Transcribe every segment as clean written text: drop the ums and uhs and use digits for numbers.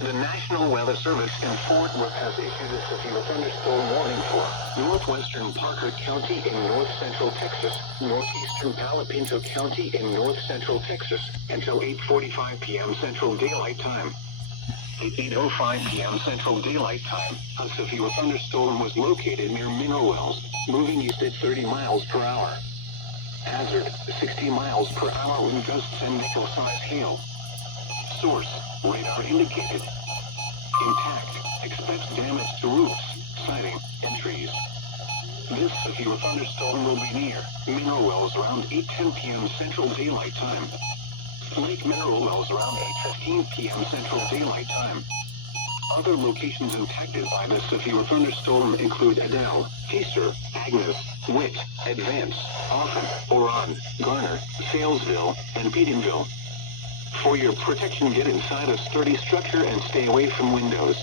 The National Weather Service in Fort Worth has issued a severe thunderstorm warning for northwestern Parker County in north-central Texas, northeastern Palo, Pinto County in north-central Texas, until 8:45 p.m. Central Daylight Time. At 8:05 p.m. Central Daylight Time, a severe thunderstorm was located near mineral wells, moving east at 30 miles per hour. Hazard, 60 miles per hour wind gusts and nickel-sized hail. Source, radar indicated. Intact, expects damage to roofs, siding, and trees. This severe thunderstorm will be near mineral wells around 8:10 p.m. Central Daylight Time. Lake Mineral Wells around 8:15 p.m. Central Daylight Time. Other locations impacted by this severe thunderstorm include Adele, Keister, Agnes, Witt, Advance, Often, Oron, Garner, Salesville, and Pedenville. For your protection, get inside a sturdy structure and stay away from windows.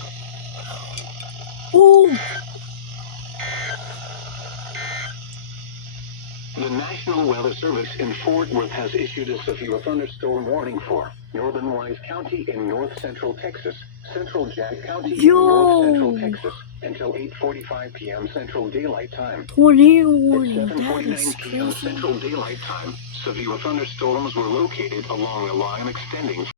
Ooh. The National Weather Service in Fort Worth has issued a severe thunderstorm warning for northern Wise County in north-central Texas, central Jack County in north-central Texas, until 8:45 p.m. Central Daylight Time. Tornado At warning. That 7:49 is p.m. crazy. Central Daylight Time, severe thunderstorms were located along a line extending